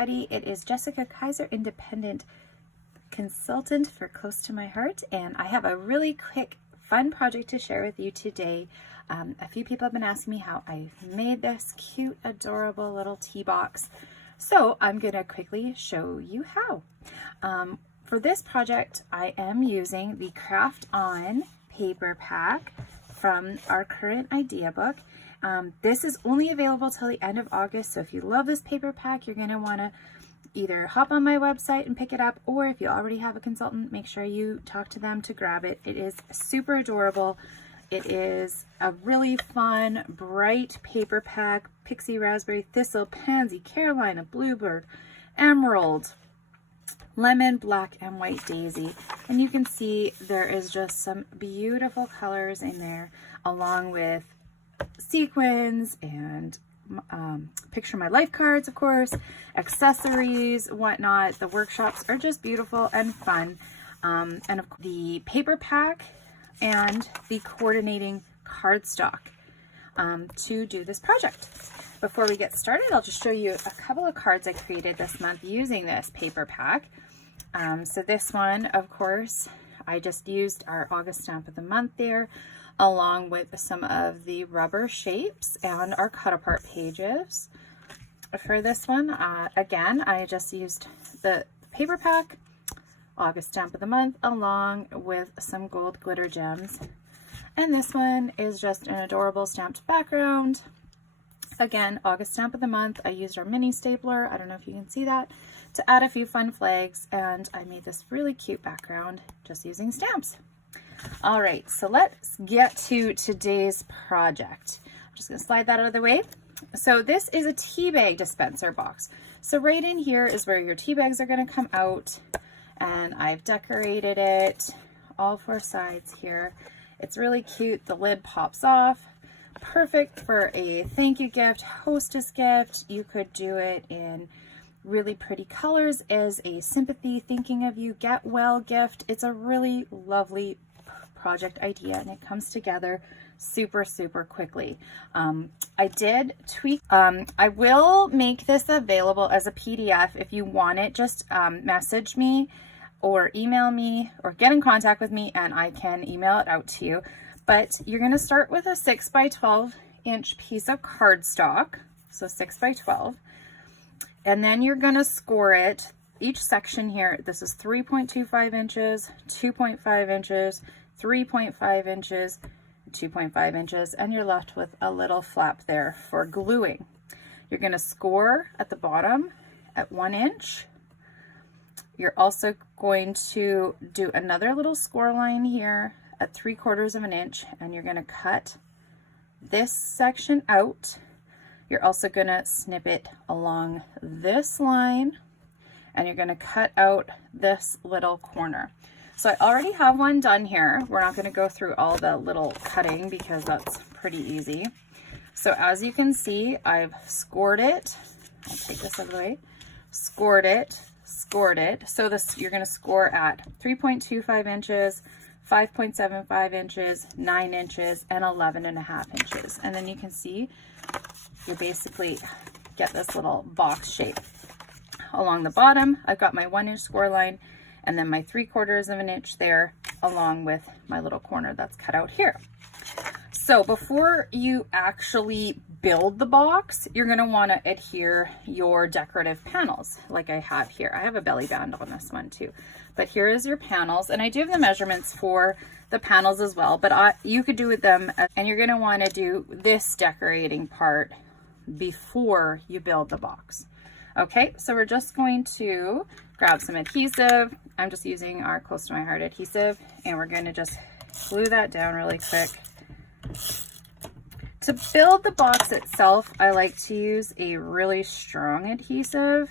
everybody. It is Jessica Kaiser, independent consultant for Close to My Heart, and I have a really quick, fun project to share with you today. A few people have been asking me how I made this cute, adorable little tea box, so I'm going to quickly show you how. For this project, I am using the Craft On paper pack from our current idea book. This is only available till the end of August, so if you love this paper pack, you're going to want to either hop on my website and pick it up, or if you already have a consultant, make sure you talk to them to grab it. It is super adorable. It is a really fun, bright paper pack. Pixie, raspberry, thistle, pansy, Carolina, bluebird, emerald, lemon, black, and white daisy. And you can see there is just some beautiful colors in there, along with sequins and picture my life cards, of course, accessories, whatnot. The workshops are just beautiful and fun. And of course, the paper pack and the coordinating cardstock to do this project. Before we get started, I'll just show you a couple of cards I created this month using this paper pack. So this one, of course, I just used our August stamp of the month there, along with some of the rubber shapes and our cut apart pages. For this one, again, I just used the paper pack, August stamp of the month, along with some gold glitter gems. And this one is just an adorable stamped background. Again, August stamp of the month, I used our mini stapler, I don't know if you can see that, to add a few fun flags, and I made this really cute background just using stamps. All right, so let's get to today's project. I'm just gonna slide that out of the way. So this is a tea bag dispenser box. So right in here is where your tea bags are gonna come out, and I've decorated it all four sides here. It's really cute. The lid pops off. Perfect for a thank you gift, hostess gift. You could do it in really pretty colors as a sympathy, thinking of you, get well gift. It's a really lovely project idea, and it comes together super quickly. I did tweak. I will make this available as a PDF if you want it. Just message me or email me or get in contact with me, and I can email it out to you. But you're going to start with a 6 by 12 inch piece of cardstock, so 6 by 12, and then you're going to score it. Each section here, this is 3.25 inches, 2.5 inches, 3.5 inches, 2.5 inches, and you're left with a little flap there for gluing. You're going to score at the bottom at 1 inch. You're also going to do another little score line here at 3/4 of an inch, and you're going to cut this section out. You're also going to snip it along this line, and you're going to cut out this little corner. So I already have one done here. We're not going to go through all the little cutting because that's pretty easy. So as you can see, I've scored it. I'll take this out of the way. Scored it, scored it. So this, you're going to score at 3.25 inches, 5.75 inches, 9 inches, and 11.5 inches. And then you can see you basically get this little box shape. Along the bottom, I've got my 1 inch score line, and then my 3/4 of an inch there, along with my little corner that's cut out here. So before you actually build the box, you're going to want to adhere your decorative panels like I have here. I have a belly band on this one too, but here is your panels, and I do have the measurements for the panels as well, but you could do with them, and you're going to want to do this decorating part before you build the box. Okay, so we're just going to grab some adhesive. I'm just using our Close to My Heart adhesive, and we're going to just glue that down really quick. To build the box itself, I like to use a really strong adhesive.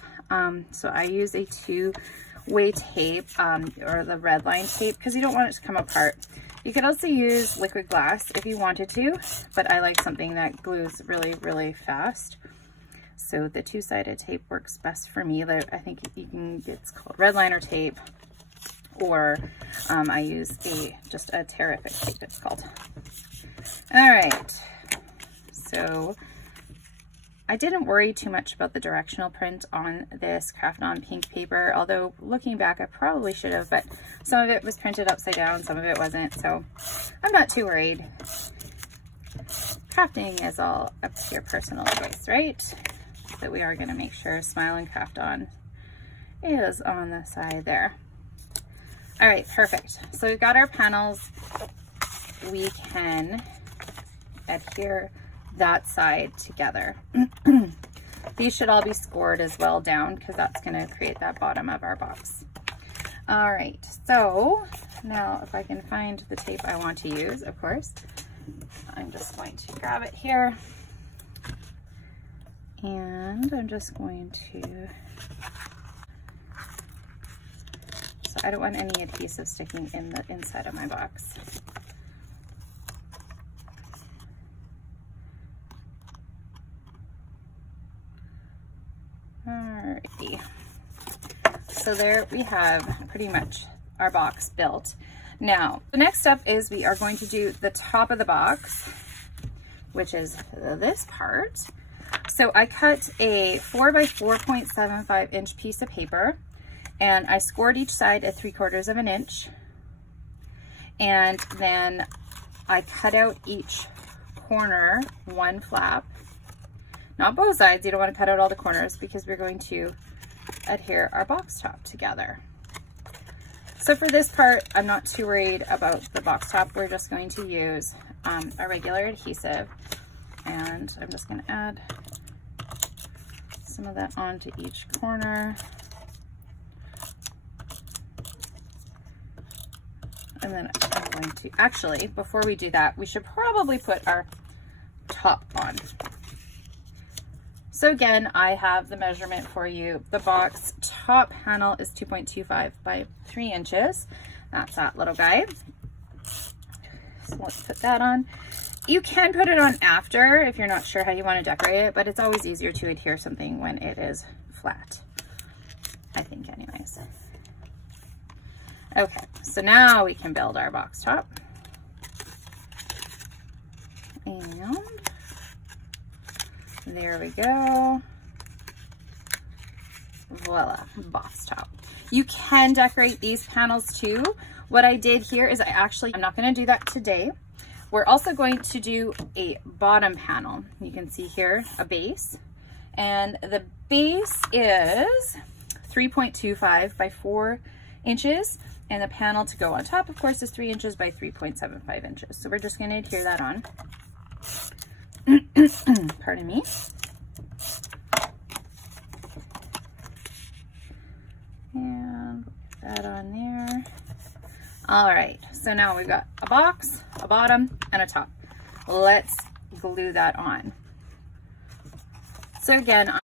So I use a 2-way tape, or the red line tape, because you don't want it to come apart. You could also use liquid glass if you wanted to, but I like something that glues really fast. So the 2-sided tape works best for me. I think you can, it's called red liner tape, or I use just a terrific tape, it's called. All right, so I didn't worry too much about the directional print on this Craft On pink paper, although looking back I probably should have, but some of it was printed upside down, some of it wasn't, so I'm not too worried. Crafting is all up to your personal choice, right? So we are going to make sure Smile and Craft On is on the side there. All right, perfect. So we've got our panels. We can adhere that side together. These should all be scored as well down because that's going to create that bottom of our box. All right, so now if I can find the tape I want to use, of course, I'm just going to grab it here and I'm just going to, so I don't want any adhesive sticking in the inside of my box. Alrighty, so there we have pretty much our box built. Now, the next step is we are going to do the top of the box, which is this part. So I cut a 4 by 4.75 inch piece of paper and I scored each side at 3/4 of an inch. And then I cut out each corner one flap. Not both sides, you don't want to cut out all the corners because we're going to adhere our box top together. So for this part, I'm not too worried about the box top. We're just going to use a regular adhesive, and I'm just going to add some of that onto each corner. And then I'm going to, actually, before we do that, we should probably put our top on. So again, I have the measurement for you. The box top panel is 2.25 by 3 inches. That's that little guy. So let's put that on. You can put it on after if you're not sure how you want to decorate it, but it's always easier to adhere something when it is flat, I think anyways. Okay, so now we can build our box top. And there we go. Voila, box top. You can decorate these panels too. What I did here is I'm not going to do that today. We're also going to do a bottom panel. You can see here a base, and the base is 3.25 by 4 inches, and the panel to go on top, of course, is 3 inches by 3.75 inches. So we're just going to adhere that on. Pardon me. And put that on there. All right, so now we've got a box, a bottom, and a top. Let's glue that on. So again,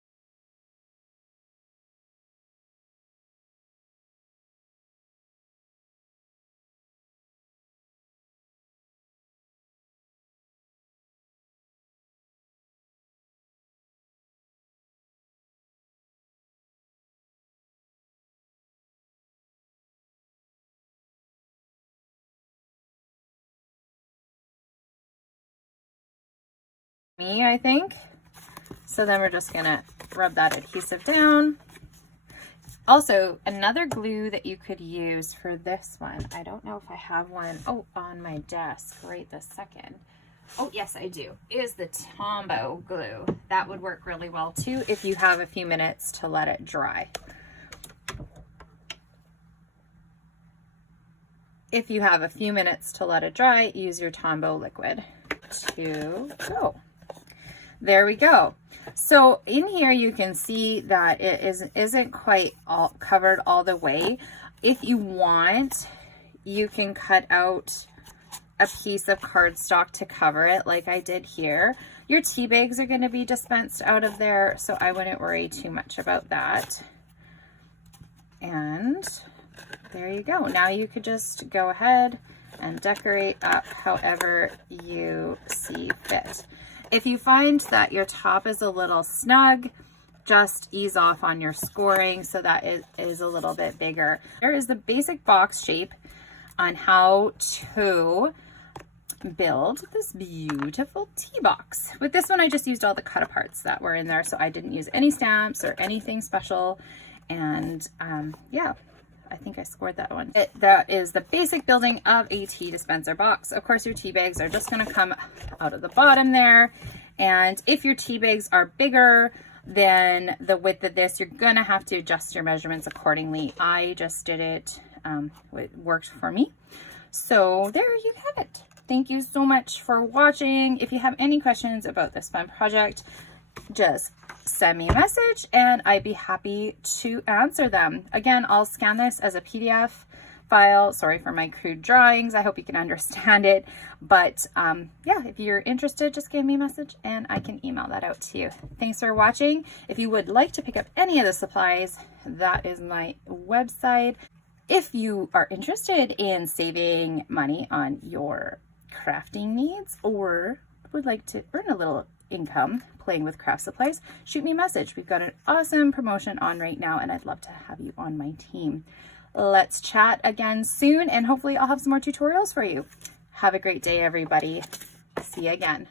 I think. So then we're just gonna rub that adhesive down. Also, another glue that you could use for this one, I don't know if I have one, on my desk right this second. Oh, yes, I do, is the Tombow glue. That would work really well too if you have a few minutes to let it dry. If you have a few minutes to let it dry, use your Tombow liquid to go. There we go. So in here you can see that it isn't quite all covered all the way. If you want, you can cut out a piece of cardstock to cover it like I did here. Your tea bags are going to be dispensed out of there, so I wouldn't worry too much about that. And there you go. Now you could just go ahead and decorate up however you see fit. If you find that your top is a little snug, just ease off on your scoring so that it is a little bit bigger. There is the basic box shape on how to build this beautiful tea box. With this one, I just used all the cut aparts that were in there, so I didn't use any stamps or anything special. And yeah, I think I scored that one. That is the basic building of a tea dispenser box. Of course, your tea bags are just going to come out of the bottom there. And if your tea bags are bigger than the width of this, you're going to have to adjust your measurements accordingly. I just did it. It worked for me. So there you have it. Thank you so much for watching. If you have any questions about this fun project, just send me a message and I'd be happy to answer them. Again, I'll scan this as a PDF file. Sorry for my crude drawings. I hope you can understand it. But yeah, if you're interested, just give me a message and I can email that out to you. Thanks for watching. If you would like to pick up any of the supplies, that is my website. If you are interested in saving money on your crafting needs or would like to earn a little income playing with craft supplies, shoot me a message. We've got an awesome promotion on right now and I'd love to have you on my team. Let's chat again soon and hopefully I'll have some more tutorials for you. Have a great day, everybody. See you again.